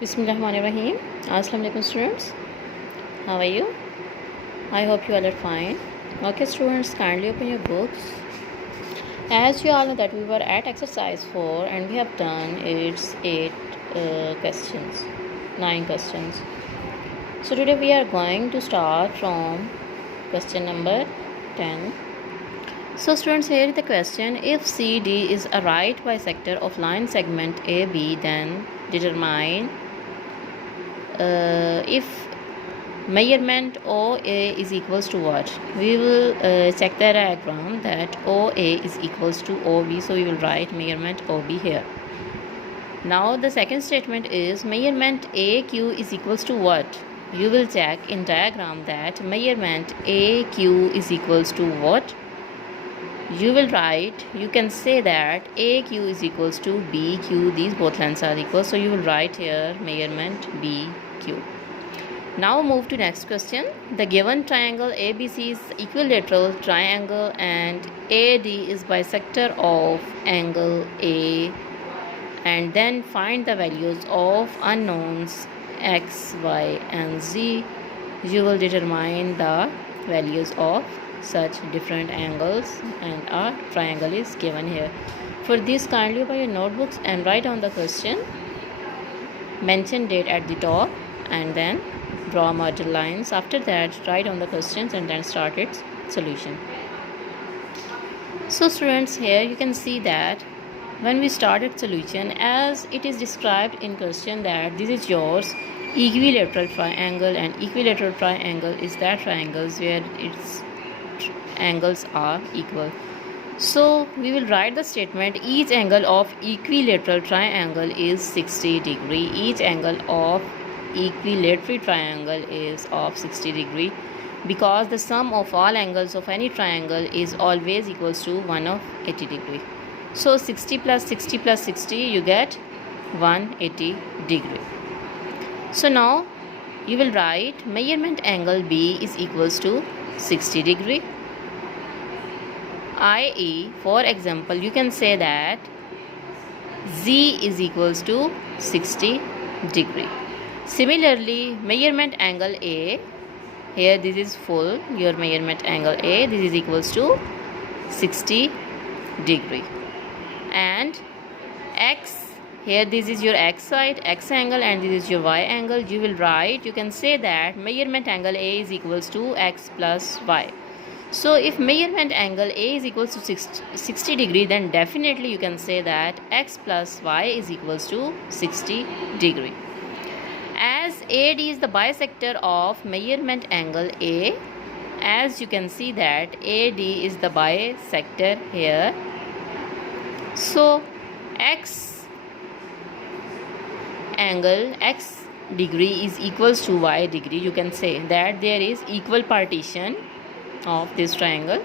Bismillahirrahmanirrahim. Assalamu alaikum students. How are you? I hope you all are fine. Okay students, kindly open your books. As you all know that we were at exercise 4 and we have done its 8 questions, 9 questions. So today we are going to start from question number 10. So students, here is the question: if CD is a right bisector of line segment AB, then determine if measurement OA is equals to what? We will check the diagram that OA is equals to OB, so we will write measurement OB here. Now the second statement is measurement AQ is equals to what? You will check in diagram that measurement AQ is equals to what? You will write, you can say that AQ is equals to BQ, these both lengths are equal, so you will write here measurement BQ. Now move to next question. The given triangle ABC is equilateral triangle and AD is bisector of angle A, and then find the values of unknowns x, y and z. You will determine the values of such different angles and a triangle is given here. For this, kindly open your notebooks and write down the question, mention date at the top and then draw model lines. After that, write down the questions and then start its solution. So students, here you can see that when we started solution, as it is described in question that this is yours equilateral triangle, and equilateral triangle is that triangles where its angles are equal. So we will write the statement each angle of equilateral triangle is 60 degree. Each angle of equilateral triangle is of 60 degree because the sum of all angles of any triangle is always equals to 1 of 80 degree. So 60 plus 60 plus 60 you get 180 degree. So now you will write measurement angle B is equals to 60 degree, i.e. for example you can say that Z is equals to 60 degree. Similarly, measurement angle A, here this is full, your measurement angle A, this is equals to 60 degree. And X, here this is your X side, X angle, and this is your Y angle. You will write, you can say that measurement angle A is equals to X plus Y. So if measurement angle A is equals to 60 degree, then definitely you can say that X plus Y is equals to 60 degree. As AD is the bisector of measurement angle A, as you can see that AD is the bisector here. So X angle, X degree is equals to Y degree. You can say that there is equal partition of this triangle.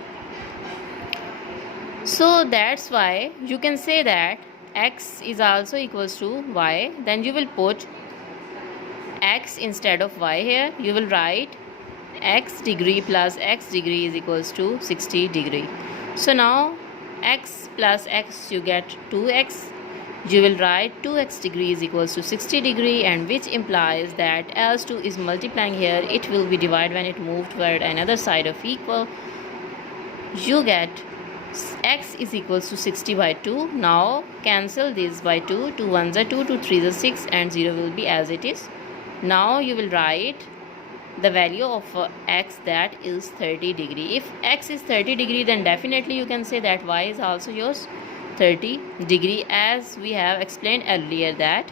So that's why you can say that X is also equals to Y. Then you will put X instead of Y here. You will write X degree plus X degree is equals to 60 degree. So now X plus X you get 2X. You will write 2x degree is equals to 60 degree, and which implies that as 2 is multiplying here, it will be divided when it moves toward another side of equal. You get x is equals to 60 by 2. Now cancel this by 2. 2 1s are 2, 2 3s are 6, and 0 will be as it is. Now you will write the value of x, that is 30 degree. If x is 30 degree, then definitely you can say that y is also yours 30 degree, as we have explained earlier that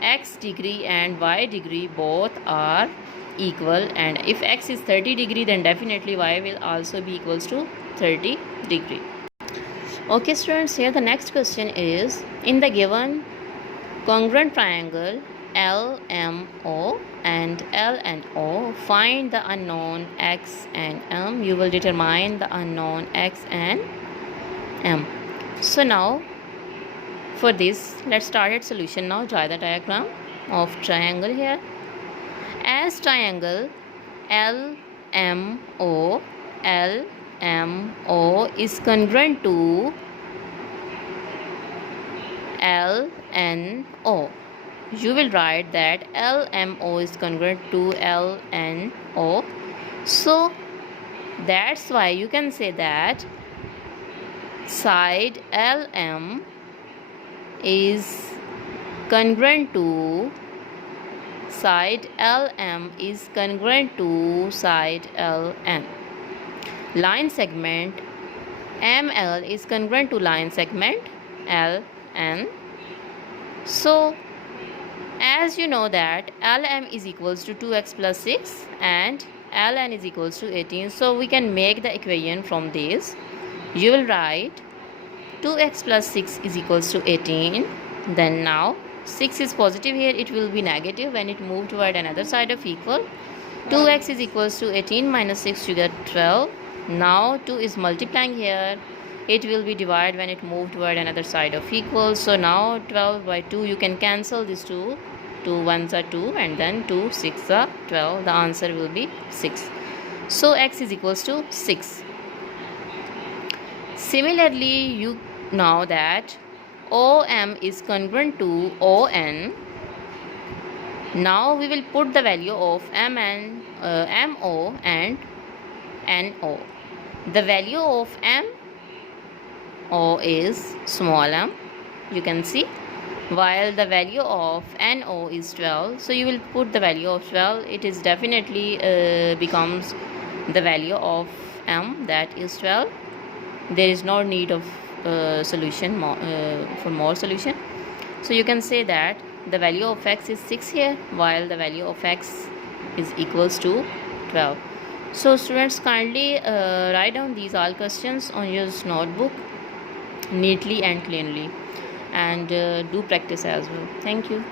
x degree and y degree both are equal, and if x is 30 degree, then definitely y will also be equals to 30 degree. Okay students, here the next question is, in the given congruent triangle LMO and L and O, find the unknown x and m. You will determine the unknown x and m. So now for this, let's start its solution. Now draw the diagram of triangle here. As triangle LMO is congruent to LNO. you will write that LMO is congruent to LNO. So that's why you can say that side LM is congruent to side LM is congruent to side LN. Line segment ML is congruent to line segment LN. So as you know that LM is equals to 2x plus 6 and LN is equals to 18. So we can make the equation from this. You will write 2x plus 6 is equals to 18. Then now 6 is positive here, it will be negative when it moves toward another side of equal. 2x is equals to 18 minus 6, you get 12. Now 2 is multiplying here, it will be divided when it moves toward another side of equal. So now 12 by 2, you can cancel these 2. 2 1s are 2 and then 2 6 are 12. The answer will be 6. So x is equals to 6. Similarly, you know that OM is congruent to ON. Now we will put the value of MO and NO. The value of MO is small m, you can see, while the value of NO is 12. So you will put the value of 12. It is definitely becomes the value of M, that is 12. There is no need of solution for more solution. So you can say that the value of x is 6 here, while the value of x is equals to 12. So students, kindly write down these all questions on your notebook neatly and cleanly, and do practice as well. Thank you.